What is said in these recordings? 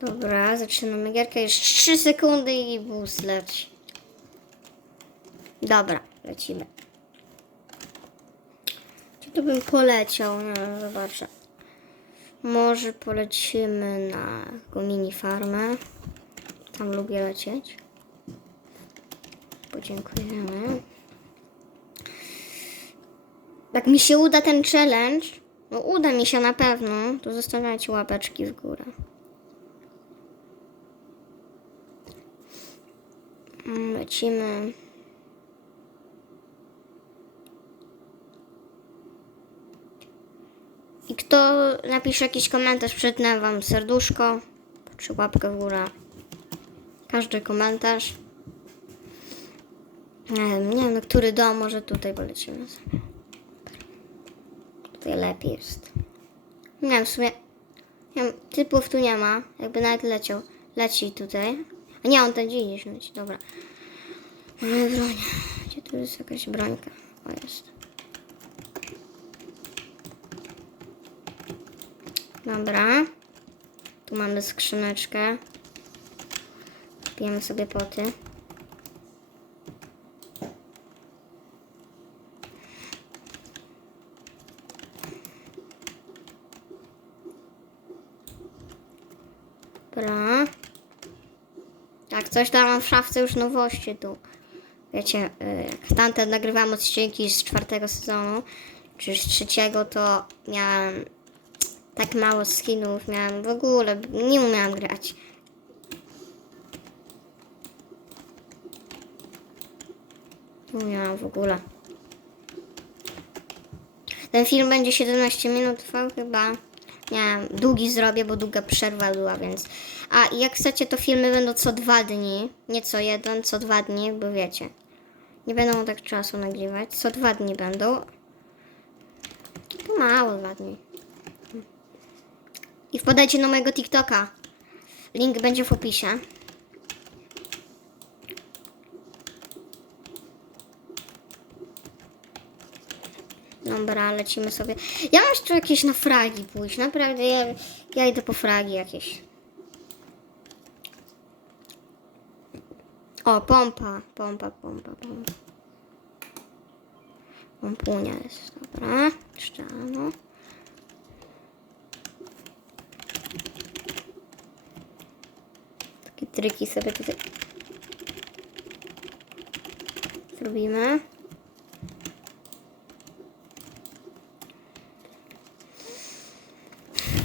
Dobra, zaczynamy gierkę. Jeszcze 3 sekundy i bus leci. Dobra, lecimy. Gdzie tu bym poleciał? Wiem, zobaczę. Może polecimy na mini farmę. Tam lubię lecieć. Podziękujemy. Jak mi się uda ten challenge, no uda mi się na pewno, to zostawiajcie łapeczki w górę. Lecimy. I kto napisze jakiś komentarz, przytnę wam serduszko, czy łapkę w górę. Każdy komentarz. Nie wiem, który dom, może tutaj polecimy. Tutaj lepiej jest. Nie wiem, w sumie. Nie wiem, typów tu nie ma. Jakby nawet leciał. Leci tutaj. A nie, on ten gdzieś leci. Dobra. Mamy broń. Gdzie tu jest jakaś brońka? O, jest. Dobra. Tu mamy skrzyneczkę. Pijemy sobie poty. Dobra. Tak, coś tam mam w szafce już nowości tu. Wiecie, y, jak tamten nagrywałem odcinki z czwartego sezonu, czy z trzeciego, to miałem tak mało skinów, miałem w ogóle, nie umiałam grać. Nie umiałam w ogóle. Ten film będzie 17 minut trwał chyba. Wiem, długi zrobię, bo długa przerwa była, więc. A jak chcecie, to filmy będą co dwa dni. Nie co jeden, co dwa dni, bo wiecie. Nie będą tak czasu nagrywać. Co dwa dni będą. To mało dwa dni. I wpadajcie na mojego TikToka. Link będzie w opisie. Dobra, lecimy sobie. Ja mam jeszcze jakieś na fragi pójść. Naprawdę, ja, ja idę po fragi jakieś. O, pompa, pompa, pompa, pompa. Pompunia jest, dobra. Jeszcze no. Takie triki sobie tutaj zrobimy.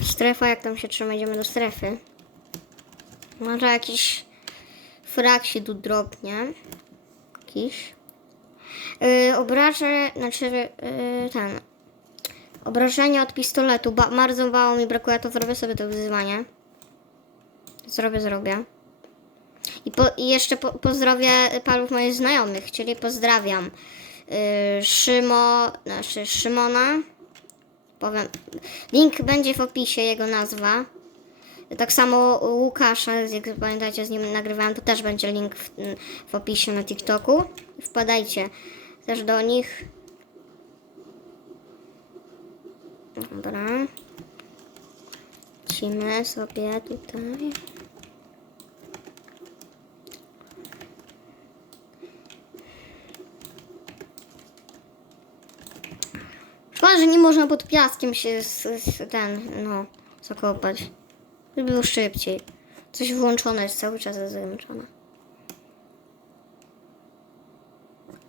Strefa, jak tam się trzyma, idziemy do strefy. Może jakiś frak się tu dropnie. Jakiś. Yy, obrażę, znaczy yy, ten. Obrażenia od pistoletu. Ba bardzo mało mi brakuje, to zrobię sobie to wyzwanie. Zrobię, zrobię. I, po, i jeszcze po, pozdrowię moich znajomych, czyli pozdrawiam yy, Szymo, znaczy Szymona. Powiem. Link będzie w opisie, jego nazwa. Tak samo Łukasza, jak pamiętacie, z nim nagrywałem, to też będzie link w, w opisie na TikToku. Wpadajcie też do nich. Dobra. Lecimy sobie tutaj. Że nie można pod piaskiem się z, z, ten, no, zakopać. Żeby było szybciej. Coś włączone jest cały czas jest.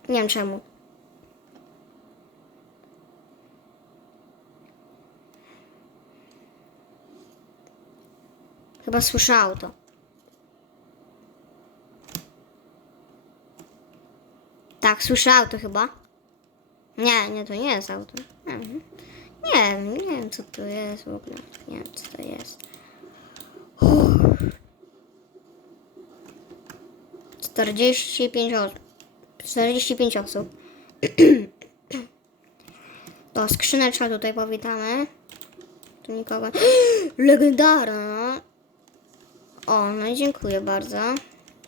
Nie wiem czemu. Chyba słyszę auto. Tak, słyszę auto chyba. Nie, nie, to nie jest auto. Nie wiem, nie wiem, nie wiem co to jest w ogóle. Nie wiem co to jest. Uff. 45 osób. 45 osób. To skrzyneczka tutaj powitamy. Tu nikogo. Legendarna. O, no i dziękuję bardzo.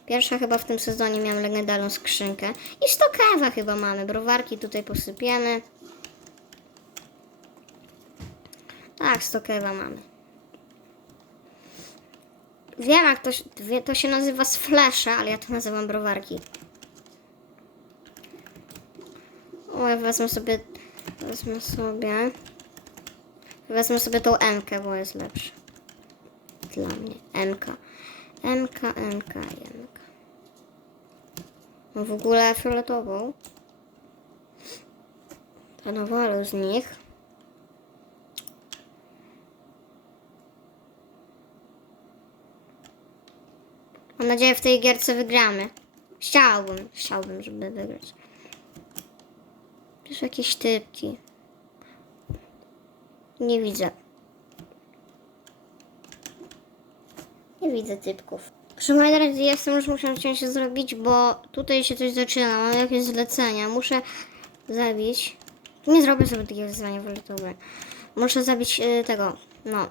Pierwsza chyba w tym sezonie miałem legendarną skrzynkę. I 100 kewa chyba mamy. Browarki tutaj posypiemy. Tak, 100 kewa mamy. wiem jak to, to się nazywa sflesze, ale ja to nazywam browarki. O, ja wezmę sobie, wezmę sobie, wezmę sobie tą M-kę, bo jest lepsza. Dla mnie. M-ka. M-ka, M-ka i Mam w ogóle fioletową. Zadowolę z nich. Mam nadzieję, w tej gierce wygramy. Chciałbym, chciałbym, żeby wygrać. Też jakieś typki. Nie widzę. Nie widzę typków. Proszę moi ja już muszę coś zrobić, bo tutaj się coś zaczyna. Mam jakieś zlecenia. Muszę zabić. Nie zrobię sobie takiego wyzwania waletowe. Muszę zabić y, tego. No,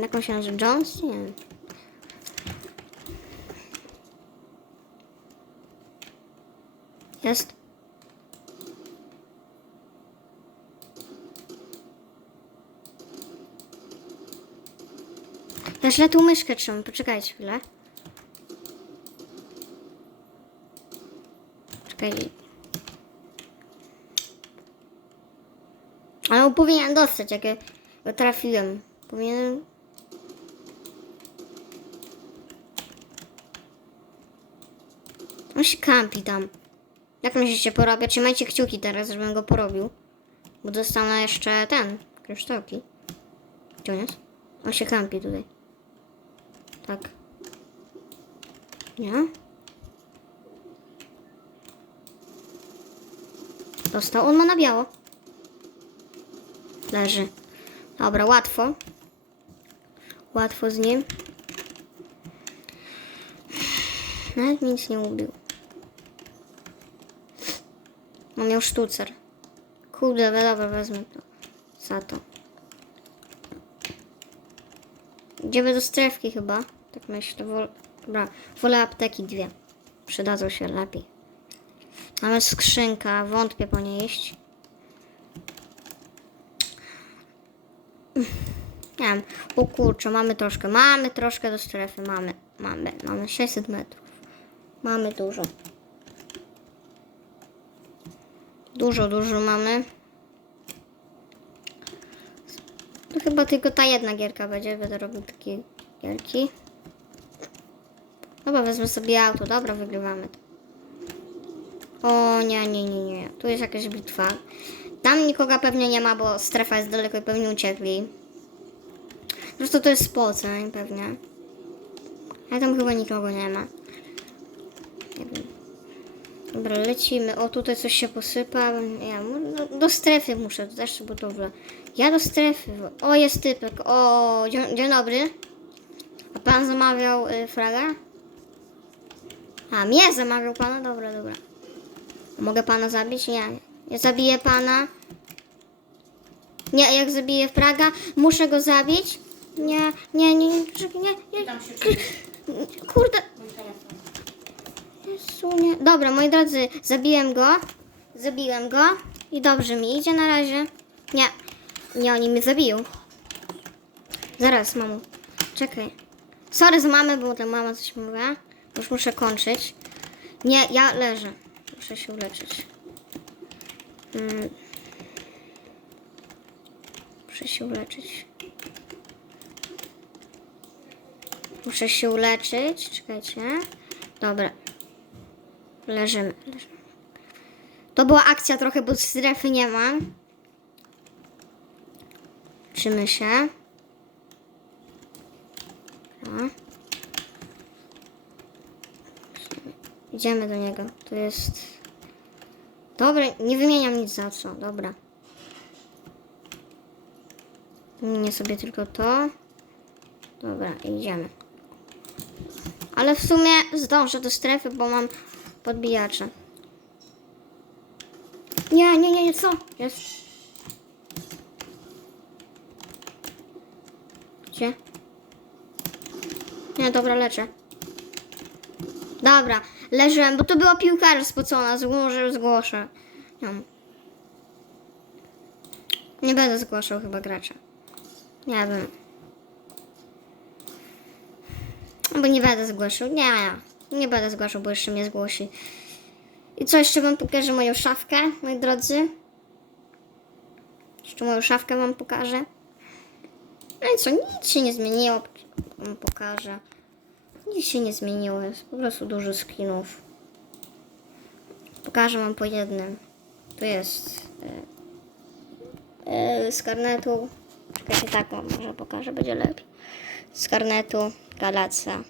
jak on się nazywa? Jones? Nie. Jest. Ja źle tu myszkę trzymam, poczekajcie chwilę. Czekaj. Ale on powinien dostać, jak ja go trafiłem. Powinien... On się kampi tam. Jak myślicie, porobię? Trzymajcie kciuki teraz, żebym go porobił. Bo dostanę jeszcze ten, kryształki. Gdzie on jest? On się kampi tutaj. Tak. Nie? Dostał. On ma na biało. Leży. Dobra, łatwo. Łatwo z nim. Nawet nic nie ubił. On miał sztucer. Kurde, dobra, wezmę to. Za to. Idziemy do strefki chyba. Tak myślę. Wol... Dobra, wolę apteki dwie. Przydadzą się lepiej. Mamy skrzynka, wątpię po niej iść. Nie wiem, o kurczę, mamy troszkę, mamy troszkę do strefy, mamy, mamy, mamy 600 metrów. Mamy dużo. Dużo, dużo mamy. To chyba tylko ta jedna gierka będzie, będę robił takie gierki. Dobra, wezmę sobie auto, dobra, wygrywamy to. O nie, nie, nie, nie, tu jest jakaś bitwa. Tam nikogo pewnie nie ma, bo strefa jest daleko i pewnie uciekli. Zresztą to jest spoceń pewnie. Ale tam chyba nikogo nie ma. Nie wiem. Dobra, lecimy. O, tutaj coś się posypa. Ja no, do strefy muszę, też budowlę. Ja do strefy. O, jest typek. O, dzień, dzień dobry. A pan zamawiał y, fraga? A, mnie zamawiał pana? Dobra, dobra. Mogę pana zabić? Nie. Ja zabiję pana. Nie, jak zabiję fraga, muszę go zabić. Nie, nie, nie, nie, nie, nie. Kurde. Jezu, nie. Dobra, moi drodzy, zabiłem go. Zabiłem go. I dobrze mi idzie na razie. Nie. Nie, oni mnie zabiją. Zaraz, mamo. Czekaj. Sorry za mamę, bo ta mama coś mówiła. Już muszę kończyć. Nie, ja leżę. Muszę się uleczyć. Mm. Muszę się uleczyć. Muszę się uleczyć. Czekajcie. Dobra. Leżymy, leżymy. To była akcja trochę, bo strefy nie ma. Trzymy się. Dobra. Idziemy do niego. To jest... Dobra, nie wymieniam nic za co. Dobra. Nie sobie tylko to. Dobra, idziemy. Ale w sumie zdążę do strefy, bo mam podbijacze. Nie, nie, nie, nie, co? Jest. Gdzie? Nie, dobra, leczę. Dobra, leżyłem, bo to była piłkarz spocona, zgłoszę, zgłoszę. Nie, wiem. nie będę zgłaszał chyba gracza. Nie wiem. Bo nie będę zgłaszał. Nie, nie będę zgłaszał, bo jeszcze mnie zgłosi. I co, jeszcze wam pokażę moją szafkę, moi drodzy. Jeszcze moją szafkę wam pokażę. No i co, nic się nie zmieniło. Wam pokażę. Nic się nie zmieniło, jest po prostu dużo skinów. Pokażę wam po jednym. Tu jest e, e, z karnetu. Czekajcie, tak wam może pokażę, będzie lepiej. Z karnetu Galacja.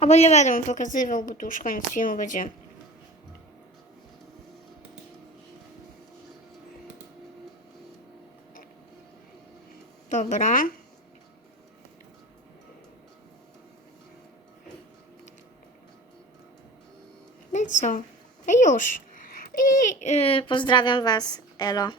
Albo nie będę pokazywał, bo tu już koniec filmu będzie. Dobra. No i co? I już. I yy, pozdrawiam Was. Elo.